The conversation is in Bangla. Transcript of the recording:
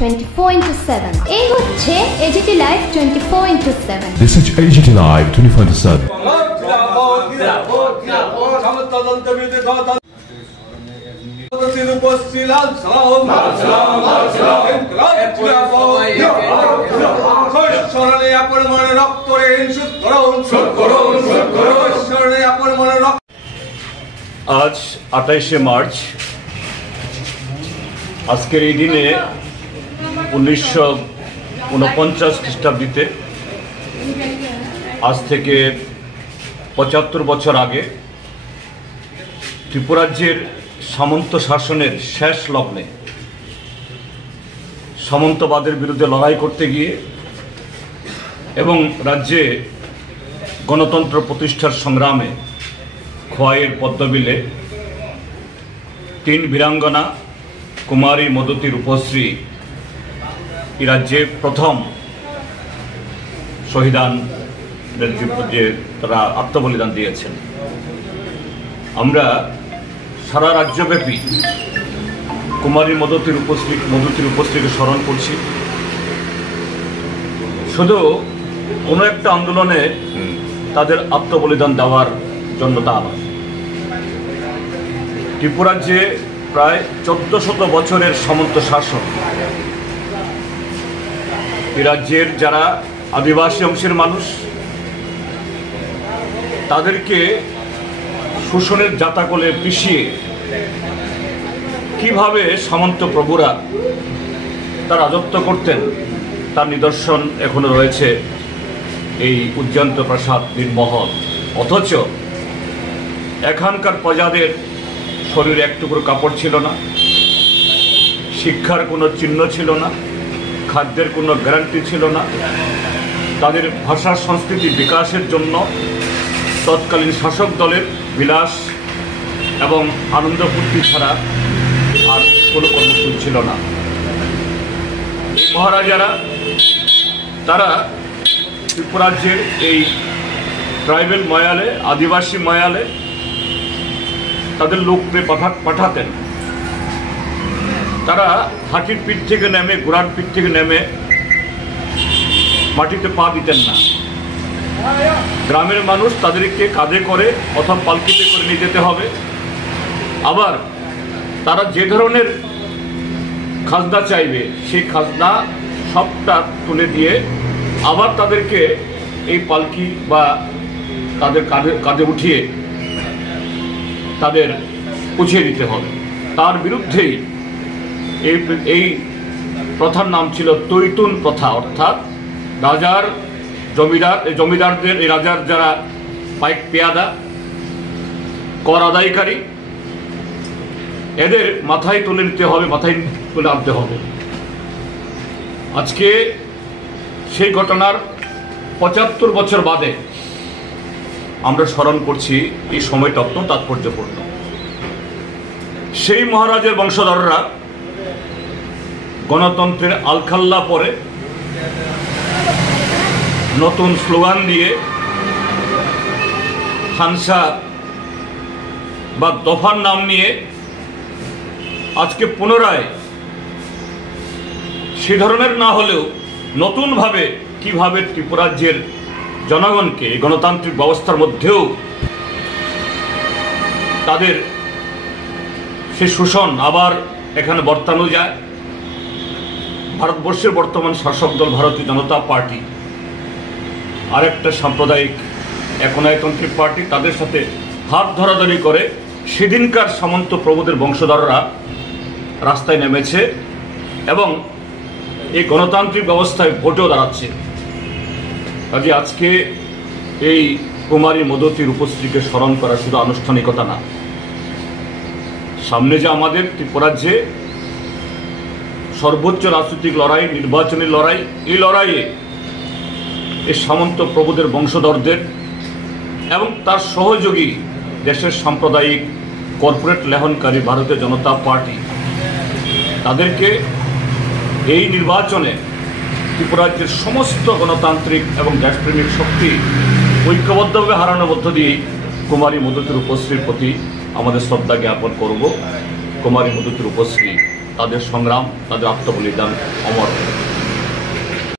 24/7 এই হচ্ছে AGT live 24/7 This is AGT Live 24/7 আজ 28শে মার্চ আজকের এই দিনে 1949 খ্রিস্টাব্দে আজ থেকে 75 বছর আগে ত্রিপুরাজ্যের সামন্ত শাসনের শেষ লগ্নে সামন্তবাদের বিরুদ্ধে লড়াই করতে গিয়ে এবং রাজ্যে গণতন্ত্র প্রতিষ্ঠার সংগ্রামে খোয়াইয়ের পদ্মবিলে 3 বীরাঙ্গনা কুমারী মদতী রূপশ্রী এই রাজ্যে প্রথম শহীদান যে তারা আত্মবলিদান দিয়েছেন। আমরা সারা রাজ্যব্যাপী কুমারী মদতীর উপস্থিতিকে স্মরণ করছি। শুধু কোনো একটা আন্দোলনে তাদের আত্মবলিদান দেওয়ার জন্য তা নয়, ত্রিপুরাজ্যে প্রায় 1400 বছরের সামন্ত শাসন এই রাজ্যের যারা আদিবাসী অংশের মানুষ তাদেরকে শোষণের জাতাকলে পিষিয়ে কিভাবে সামন্ত প্রভুরা তার রাজত্ব করতেন তার নিদর্শন এখনো রয়েছে এই উজ্জয়ন্ত প্রাসাদ নীলমহল। অথচ এখানকার প্রজাদের শরীরে এক টুকরো কাপড় ছিল না, শিক্ষার কোনো চিহ্ন ছিল না, খাদ্যের কোনো গ্যারান্টি ছিল না। তাদের ভাষা সংস্কৃতি বিকাশের জন্য তৎকালীন শাসক দলের বিলাস এবং আনন্দ ফুর্তি ছাড়া আর কোনো কর্মসূচি ছিল না। এই মহারাজারা তারা ত্রিপুরাজ্যের এই ট্রাইবেল ময়ালে, আদিবাসী ময়ালে তাদের লোককে পাঠাতেন। তারা হাতির পিঠ থেকে নেমে, ঘোড়ার পিঠ থেকে নেমে মাটিতে পা দিতেন না। গ্রামের মানুষ তাদেরকে কাঁধে করে অথবা পালকিতে করে নিয়ে যেতে হবে। আবার তারা যে ধরনের খাজনা চাইবে সেই খাজনা সবটা তুলে দিয়ে আবার তাদেরকে এই পালকি বা তাদের কাঁধে উঠিয়ে তাদের পুছিয়ে দিতে হবে। তার বিরুদ্ধেই এই প্রথার নাম ছিল তৈতুন প্রথা, অর্থাৎ রাজার জমিদারদের এই রাজার যারা পাইক পেয়াদা কর আদায়কারী এদের মাথায় তুলে নিতে হবে, মাথায় তুলে আনতে হবে। আজকে সেই ঘটনার 75 বছর বাদে আমরা স্মরণ করছি। এই সময়টা অত্যন্ত তাৎপর্যপূর্ণ। সেই মহারাজের বংশধররা গণতন্ত্রের আলখাল্লা পরে নতুন স্লোগান দিয়ে খানসা বা দফার নাম নিয়ে আজকে পুনরায় সে ধরনের না হলেও নতুনভাবে কিভাবে ত্রিপুরাজ্যের জনগণকে গণতান্ত্রিক ব্যবস্থার মধ্যেও তাদের সে শোষণ আবার এখানে বর্তানো যায়। ভারতবর্ষের বর্তমান শাসক দল ভারতীয় জনতা পার্টি আরেকটা সাম্প্রদায়িক একনায়কতান্ত্রিক পার্টি, তাদের সাথে হাত ধরাধরি করে সেদিনকার সামন্ত প্রভুদের বংশধররা রাস্তায় নেমেছে এবং এই গণতান্ত্রিক ব্যবস্থায় ভোটেও দাঁড়াচ্ছে। কাজে আজকে এই কুমারী মদতী রূপশ্রীকে স্মরণ করা শুধু আনুষ্ঠানিকতা না, সামনে যে আমাদের ত্রিপুরাজ্যে সর্বোচ্চ রাজনৈতিক লড়াই, নির্বাচনী লড়াই, এই লড়াইয়ে এই সামন্ত প্রভুদের বংশধরদের এবং তার সহযোগী দেশের সাম্প্রদায়িক কর্পোরেট লেহনকারী ভারতীয় জনতা পার্টি তাদেরকে এই নির্বাচনে ত্রিপুরাজ্যের সমস্ত গণতান্ত্রিক এবং দেশপ্রেমিক শক্তি ঐক্যবদ্ধভাবে হারানোর মধ্য দিয়েই কুমারী মদতী রূপশ্রীর প্রতি আমাদের শ্রদ্ধা জ্ঞাপন করব। কুমারী মদতী রূপশ্রী তাদের সংগ্রাম, তাদের আত্মবলিদান অমর।